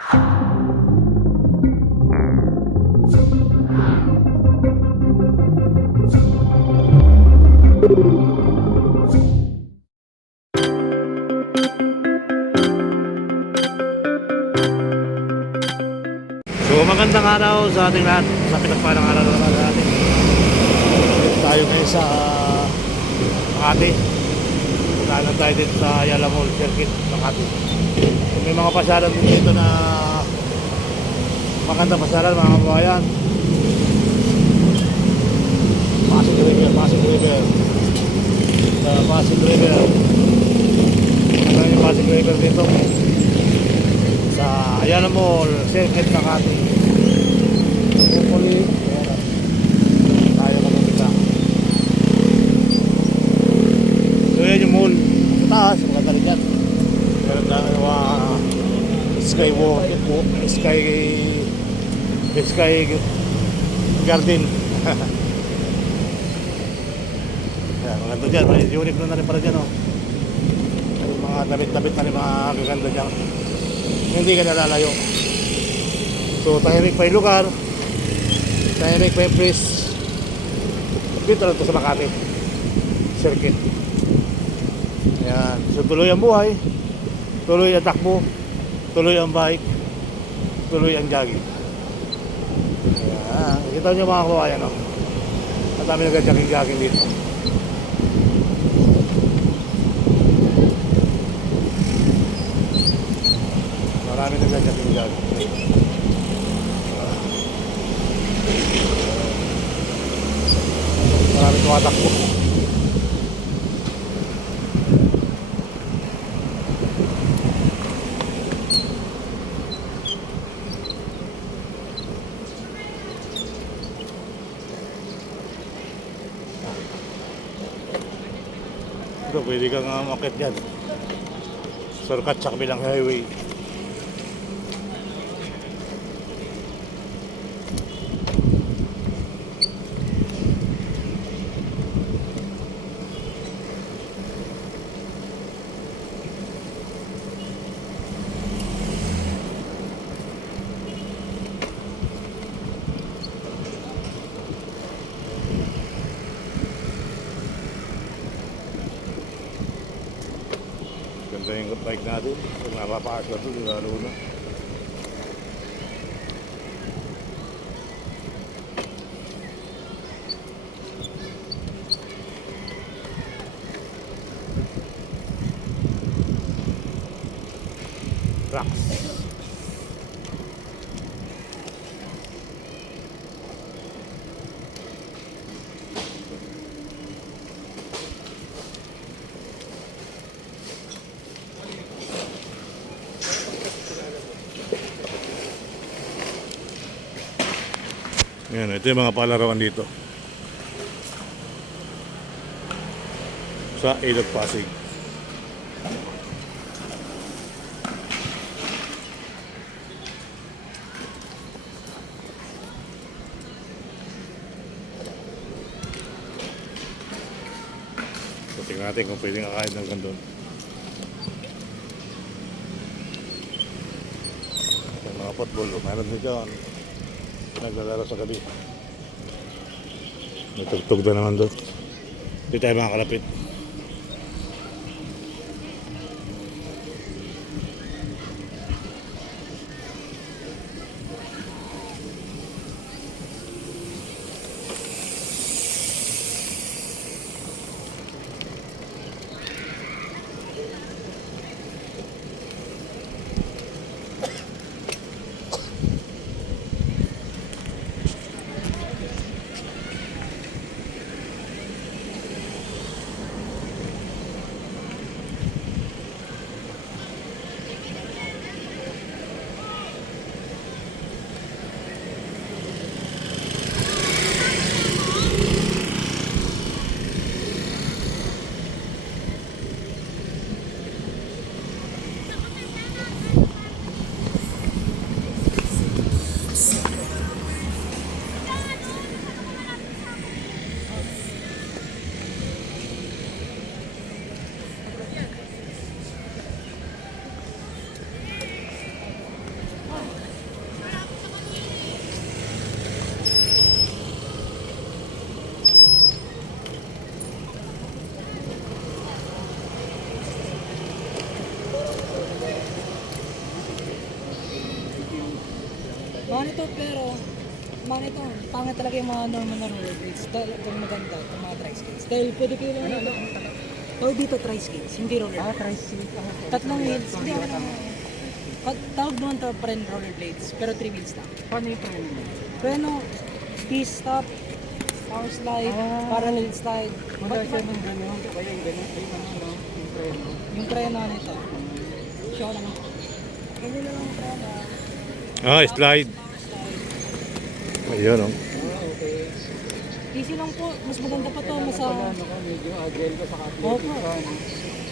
So magandang araw sa ating lahat, sa pinagpalang araw na natin. Tayo ngayon sa Makati. Kailan tayo dito sa Ayala Mall Circuit, Makati. So, may mga pasyalan din dito na magandang pasyalan mga kabayan. Pasig River, Pasig River. Sa Pasig River. Magandang yung Pasig River dito sa Ayala Mall Circuit, Makati. Hopefully tayo kapapita. So yan yung mall sa taas, maganda rin yan. Meron na Sky Garden. Yan, maganda dyan, may unique na rin para dyan, oh. May mga damit-damit na rin mga gaganda dyan, hindi ka nalalayo. So tahimik pa yung lugar, tahimik pa yung place. Dito lang ito sa Makati Circuit. Ayan. So tuloy ang buhay, tuloy ang takbo, tuloy ang bike, tuloy ang jogging. Ayan. Kita nyo mga kababayan, no? Ang dami nag-jogging dito. Marami nag-jogging. Marami tumatakbo. Ito, pwede kang umakyat dyan. Shortcut sa kabilang highway. Ganda yung bike natin. Kung napapakas na ito, lalo na. Rocks. Yan, ito yung mga palarawan dito sa Ilog Pasig. So tingnan natin kung pwedeng kakain ng gandun. Yung mga football, meron din dyan. Naglalaro sa gabi. Natugtog na naman doon. Hindi tayo makakalapit. ito, pero man ito, pangit talaga yung mga normal na rollerblades. Dahil itong maganda, itong mga tri-skates. Dahil pwede kayo lang ano. Oh, dito tri-skates, hindi roller. Tri-skate. Tatlong wheels, hindi ako naman. Tawag naman to pa rin rollerblades, pero 3 wheels lang. Paano yung preno? Preno, T-stop, power slide, parallel slide. Magkaya siya ng gano'n. Kaya yung gano'n. Ay, ano, yung preno. Yung preno nito. Show lang. Ganyan na lang yung preno. Ah, slide. Power slide. Ayun, oh. Okay. Easy lang po, mas maganda pa to, mas Ano ka, medyo agile ka sa Opo. athletic ka, no?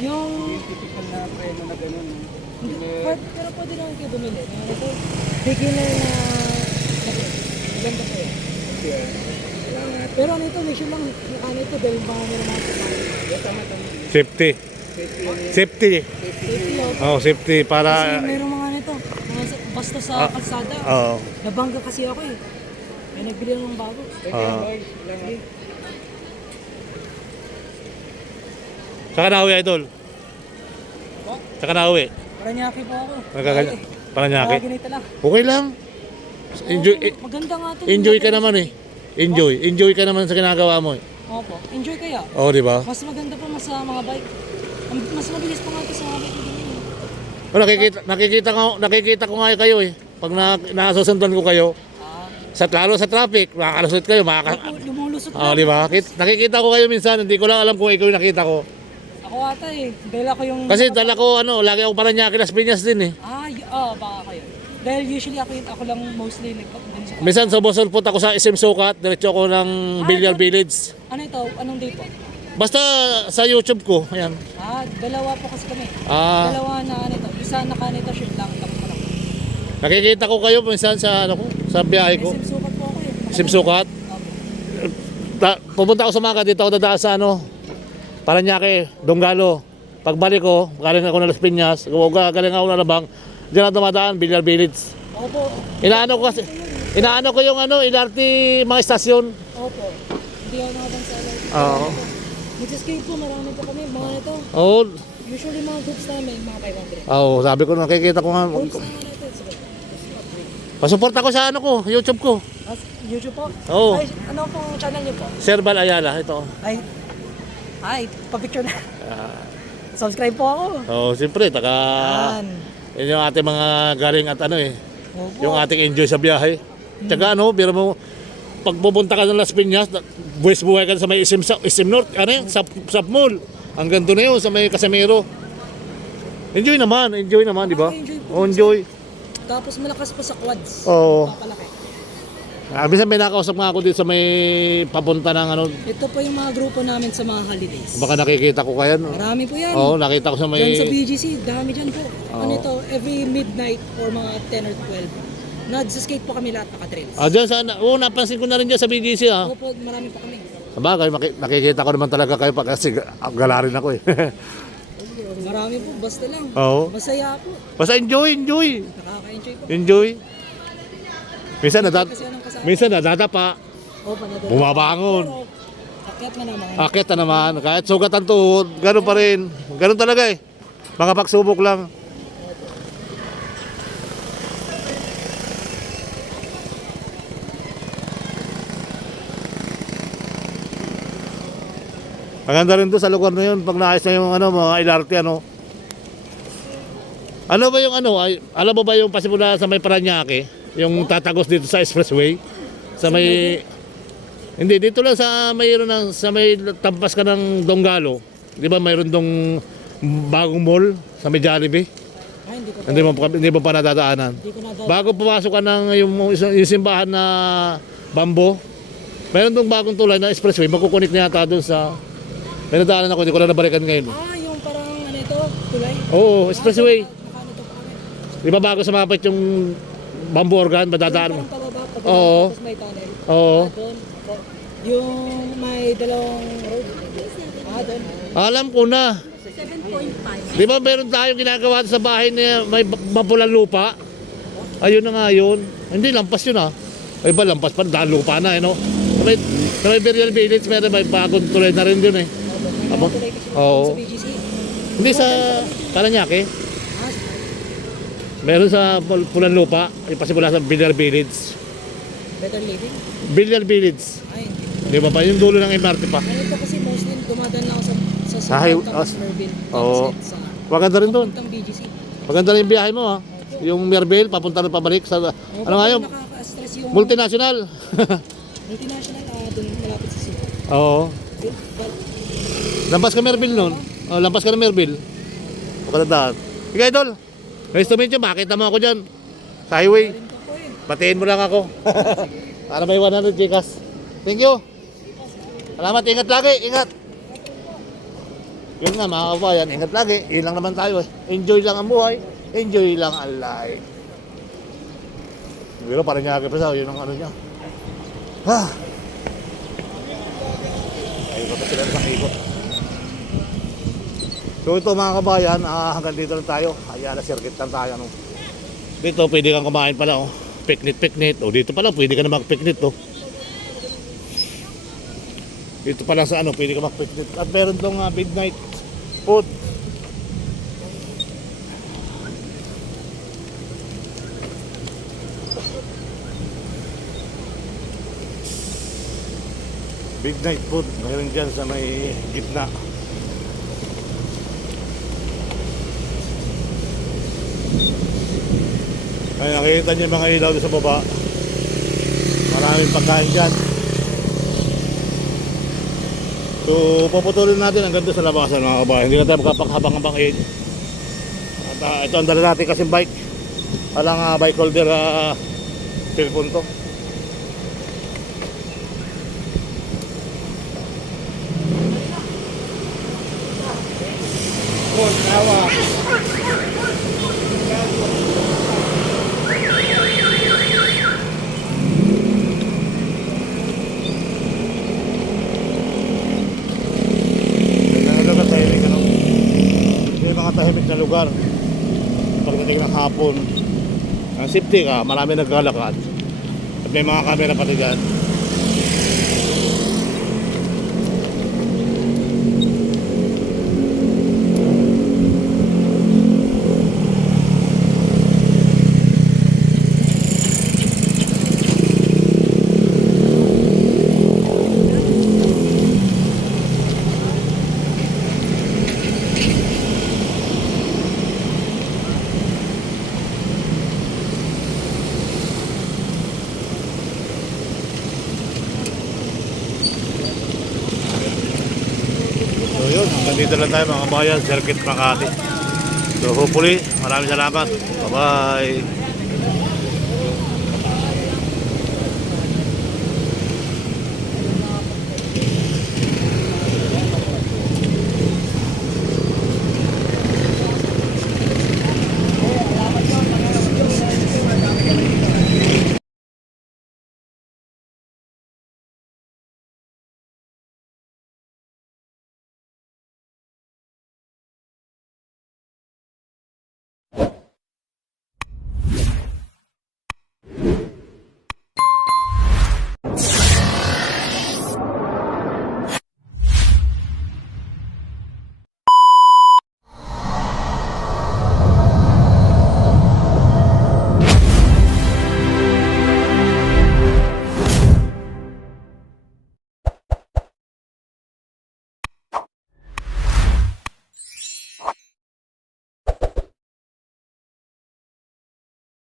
yung Yung typical na preno na gano'n, no? pero pwede naman kayo bumili. Yung ito, beginner na ganda po yan. Pero ano ito, make sure lang yung ano ito dahil baka meron mga kumain. Safety. Safety. Safety out. Oh, safety Kasi para... meron mga ano ito, basta sa kalsada. Oo. Nabangga kasi ako eh. May nagbili lang ng bago. Saka na uwi, idol. Saka na uwi. Paranaque po ako. Nagkaganyan. Paranaque. Ganito lang. Okay lang. Enjoy, Maganda nga ito. enjoy ka naman eh. Enjoy ka naman sa ginagawa mo eh. Opo, enjoy kaya. Oo, di ba? Mas maganda pa mas sa mga bike. Mas mabilis pa nga ito sa mga bike. Oh, nakikita ko nga kayo eh. Pag nasusundan ko kayo, lalo sa traffic, makakalusot kayo, Lumulusot Oh, lang. di ba? Nakikita ko kayo minsan, hindi ko lang alam kung ikaw yung nakita ko. Ako ata eh. Dahil ako yung... Kasi dala ko lagi ako Paranaque, Las Piñas din eh. Baka kayo. Dahil usually ako lang mostly dun sa... Minsan sa Bosolpot ako sa SM Sukat, diretso ako ng Villar Village. Ano ito? Anong day po? Basta sa YouTube ko, ayan. Dalawa po kasi kami. Ah, Dalawa na ano ito. Isa naka nito shirt lang. Tapos pa lang. nakikita ko kayo minsan sa sa biyahe ko. SM Sukat po ako eh. SM Sukat. Pupunta ako sa Maka, dito ako dadaan sa Paranaque, Donggalo. Pagbalik ko, galing ako na Las Piñas, galing ako na Labang, diyan ako dumadaan, Villar Village. Opo. Inaano ko yung LRT mga estasyon. Opo. Hindi ako nakabang sa LRT. Oo. Nag-skate po, marami po kami. Mga ito. Oo. Usually mga groups namin, mga 500. Oo, sabi ko nakikita ko nga. Groups na nga natin. Sige. Pasuporta ko sa YouTube ko. YouTube po? Oo. Ay, ano pong channel niyo po? Sir Bal Ayala, ito. Ay, pa-picture na. Subscribe po ako. Oo, siyempre, Yan. yun yung ating mga galing at Opo. yung ating enjoy sa biyahe. Tsaka biro mo, pag pupunta ka ng Las Piñas, buhay ka sa may SM North, sa mall. Hanggang doon na yun, sa may Casimiro. Enjoy naman, di ba? Enjoy po. Oh, enjoy. Tapos malakas pa sa quads. Oo. Papalaki. Minsan may nakausap nga ako dito sa may papunta ng Ito po yung mga grupo namin sa mga holidays. baka nakikita ko kayo. Marami po yan. Oo, nakita ko sa Diyan sa may... BGC, dami dyan po. Oo. Ano ito, every midnight or mga 10 or 12. Nag-skate po kami lahat naka-trails. Dyan napansin ko na rin dyan sa BGC Opo, marami po kami. Sabagay, nakikita ko naman talaga kayo kasi gala rin ako eh. Marami po, basta lang. Oo. Masaya po. Basta enjoy. Nakaka-enjoy po. Enjoy. Minsan Kasi anong kasama? nadadapa, Opo, nadadapa. bumabangon. Pero, akyat na naman. Akit na naman, kahit sugatan tuhod, ganun pa rin. Ganun talaga eh. Mga pagsubok lang. Maganda rin doon sa lugar na yun pag naayos na yung mga LRT Ano ba yung alam mo ba yung pasimula sa may Paranaque, yung tatagos dito sa expressway? Sa may Hindi dito lang sa may tampas ka ng Donggalo. 'Di ba mayroon dong bagong mall sa may Jollibee? Ay, hindi ko Hindi mo pa nadadaanan. Hindi ko nadadaanan. Bago pumasok ka ng yung simbahan na Bambo, mayroon dong bagong tulay na expressway, makukunik na yata doon sa... May nadaanan ako, hindi ko na nabalikan ngayon. Yung parang ano ito, tulay? Oo, expressway. Nakaano po kami. Di ba bago sumapit yung Bambo Organ, madadaan mo? Parang pababa, pag Oo. tapos may tunnel. Oo. Doon. Opo. Yung may dalawang road. Doon. Alam ko na. 7.5. Di ba meron tayong ginagawa sa bahay na may mapulang lupa? Ayun na nga yun. Hindi, lampas yun Ay ba, lampas pa, dahil lupa na Sa may Burial Village, may bagong tulay na rin yun Abo? Oo. Sa BGC. Hindi sa Paranaque. Ah, Meron sa pulang lupa, ipasimula sa Villar Village. Better Living? Billiard Village. Ay, Di ba pa? Yung dulo ng MRT pa. ano ito kasi mostly dumadaan lang ako sa Sa high- tapos Merville. Oo. Tapos sa Maganda rin doon. papuntang BGC. Maganda rin yung biyahe mo ha. Yung Merville, papunta rin pabalik sa... Ano nga yun? Nakaka-stress yung Multinational. multinational doon malapit sa Cebu. Oo. But, Lampas ka Merville noon. Oh, lampas ka ng Merville. Pagkatandaan. Sige, idol. Nice to meet you. Makita mo ako dyan. Sa highway. rin ko po eh. Patiin mo lang ako. Para may 100 Gcash. Thank you. Salamat. Ingat lagi. Ingat. Yun nga mga kabayan. Ingat lagi. Yun lang naman tayo eh. Enjoy lang ang buhay. Enjoy lang ang life. Pero parang niya pa yun ang ano niya. Ha. Ikot na sila ng ikot. So ito mga kabayan, hanggang dito lang tayo. Ayan na circuit lang tayo. No? Dito pwede kang kumain pala. Oh. Picnic. O dito pala pwede ka na mag-picnic. Oh. Dito pala sa ano pwede ka mag-picnic. At meron tong midnight food. Midnight food. Mayroon dyan sa may gitna. Ay, nakikita niyo yung mga ilaw doon sa baba. Maraming pagkain dyan. So, puputulin natin hanggang doon sa labasan mga kabayan. Hindi na tayo magkapaghabang-habangin. At ito ang dala natin kasing bike. Walang bike holder cellphone to. Tahimik na lugar pagdating ng hapon ang safety ka, marami naglalakad at may mga camera pati dyan. So yun, hanggang dito lang tayo mga kabayan, Circuit Makati. So hopefully, maraming salamat. Bye-bye.